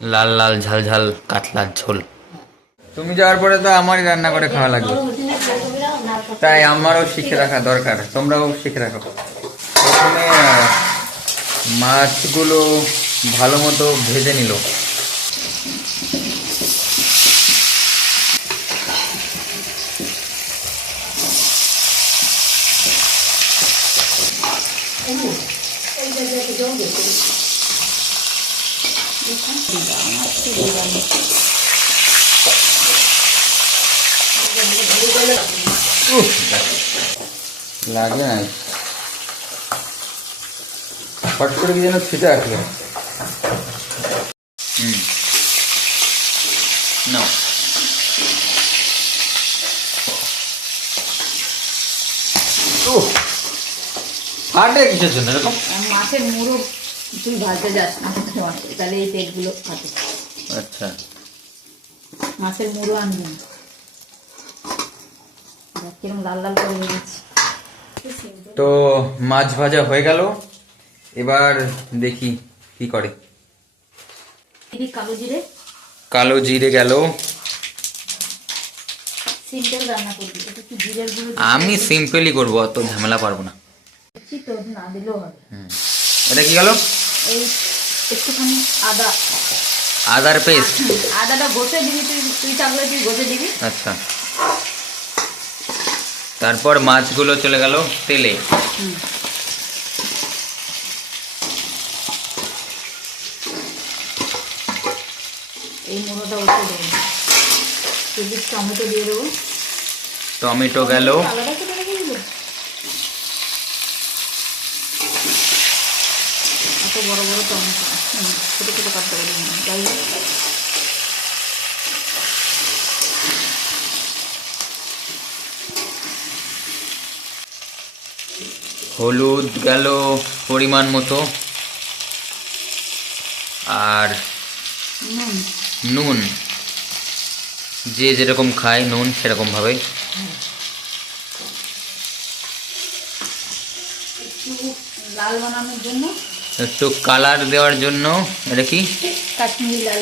লাল লাল ঝাল ঝাল কাতলার ঝোল। তুমি যাওয়ার পরে তো আমারই রান্না করে খাওয়া লাগবে, তাই আমারও শিখে রাখা দরকার, তোমরাও শিখে রাখো। প্রথমে মাছগুলো ভালো মতো ভেজে নিল। লাগে না, ফট করে কি যেন ছিটে আসলো। নাও ফাটে কিসের জন্য এরকম? মাছের মুড়ো তুই ভাজতে যাস না, তাহলে এই পেটগুলো ফাটে। আচ্ছা, মাছের মুড়ো আনবি না, কিরম লাল লাল করে ভেজেছি। তো মাছ ভাজা হয়ে গেল, এবার দেখি কি করে। কালো জিরে, কালো জিরে গেল। সিম্পল রান্না করবি, এটা কি জিরের গুঁড়ো? আমি সিম্পলি করবো, অত ঝামেলা পারবো না। তো না দিলেও হবে। এটা কি গেল? এই একটুখানি আদা, আদার পেস্ট। আদাটা ঘষে দিবি, তুই চাকলে তুই ঘষে দিবি। আচ্ছা, তারপর মাছগুলো চলে গেল তেলে। এই মুড়োটা উঠে দেবো, টমেটো দিয়ে দেবো। টমেটো গেল। আলাদা করে রেখে দিল, এত বড় বড় টমেটো, ছোটো ছোটো কাটতে পারি না, যাই হোক। হলুদ গেল পরিমাণ মতো, আর নুন যে যেরকম খায় নুন সেরকম ভাবে। একটু লাল বানানোর জন্য, একটু কালার দেওয়ার জন্য, এটা কি? কাশ্মীরি লাল,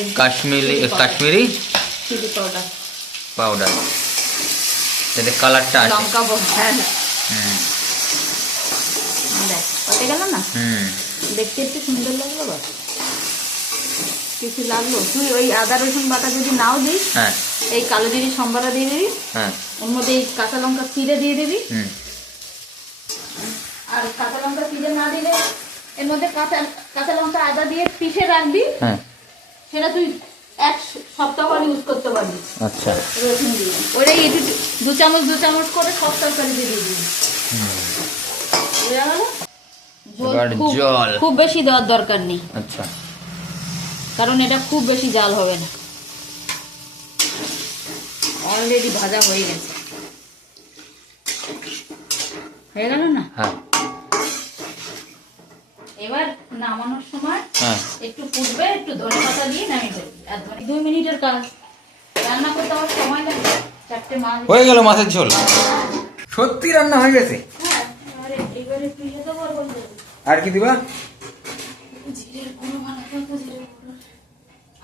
কাশ্মীরি চিলি পাউডার, পাউডার, যাতে কালারটা আসে। লঙ্কা হ্যাঁ হুম দেখ পাতে গেল না, হুম দেখতে একটু সুন্দর লাগলো। বা কিছু লাগলো, তুই ওই আদা রসুন বাটা যদি নাও দিস, হ্যাঁ, এই কালো জিরে সম্বারা দিয়ে দিবি, হ্যাঁ, ওর মধ্যে এই কাঁচা লঙ্কা চিড়ে দিয়ে দিবি। হুম, আর কাঁচা লঙ্কা চিড়ে না দিলে এর মধ্যে কাঁচা লঙ্কা আদা দিয়ে পিষে রাখবি, হ্যাঁ, সেটা তুই এক সপ্তাহ পর ইউজ করতে পারবি। আচ্ছা, রসুন দিয়ে ওইটাই একটু দু চামচ করে সব তরকারি দিয়ে দিবি। বোঝা গেল? এবার জল খুব বেশি দেওয়ার দরকার নেই, আচ্ছা, কারণ এটা খুব বেশি জাল হবে না, অলরেডি ভাজা হয়ে গেছে। হয়ে গেল না? হ্যাঁ, এবার নামানোর সময় হ্যাঁ, একটু ফুটবে, একটু ধনে পাতা দিয়ে নামিয়ে দেবি। আর 2 মিনিটের কাজ, রান্না করতে আমার সময় লাগবে। 4টে মাছ হয়ে গেল মাছের ঝোল। সত্যি রান্না হয়ে গেছে। হ্যাঁ, এবারে তুই যেতে পারবো। আর কি দিবা? জিরের গুঁড়ো বানাতে হবে, জিরের গুঁড়ো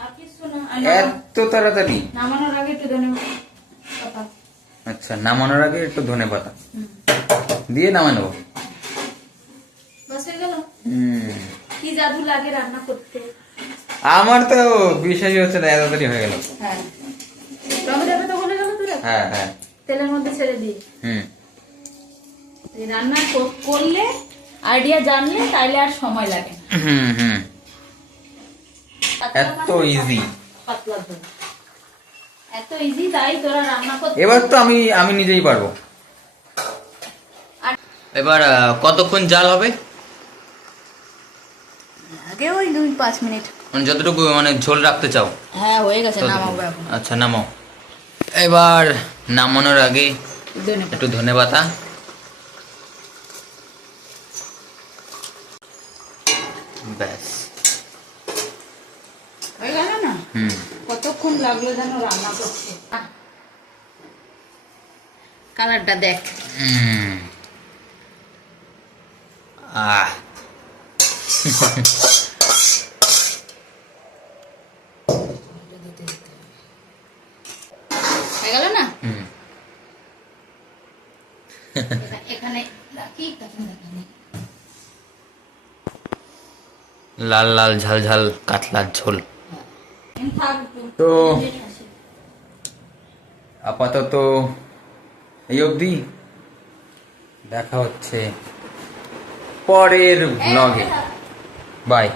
আর কিছু না। এত তাড়াতাড়ি? নামানোর আগে একটু ধনে পাতা। আচ্ছা, নামানোর আগে একটু ধনে পাতা দিয়ে নামানো নেবো। বাস হয়ে গেল। কি জাদু লাগে রান্না করতে। আমার তো বিশ্বাসই হচ্ছে না, এত তাড়াতাড়ি হয়ে গেল। হ্যাঁ, টমেটো তো বলে গেল তুই। হ্যাঁ, হ্যাঁ, তেলের মধ্যে ছেড়ে দিই। এই রান্না করলে, আইডিয়া জানলে, তাইলে আর সময় লাগে না। এত ইজি, পাতলা ঝোল এত ইজি, তাই তোরা রান্না করতে। এবার তো আমি নিজেই পারবো। এবার কতক্ষণ জাল হবে? আগে ওই 2-5 মিনিট, মানে যতটুকু মানে ঝোল রাখতে চাও। হ্যাঁ হয়ে গেছে, নামাবো এখন। আচ্ছা, নামাও। এবার নামানোর আগে একটু ধনে পাতা। ব্যাস হয়ে গেল না? কতক্ষণ লাগলো যেন রান্না করতে। কালারটা দেখ। হতে যেতে হবে। হয়ে গেল না? এখানে রাখি, তখন দেখানে। লাল লাল ঝাল ঝাল কাতলার ঝোল। তো আপাতত এই অবধি, দেখা হচ্ছে পরের ব্লগে। বাই।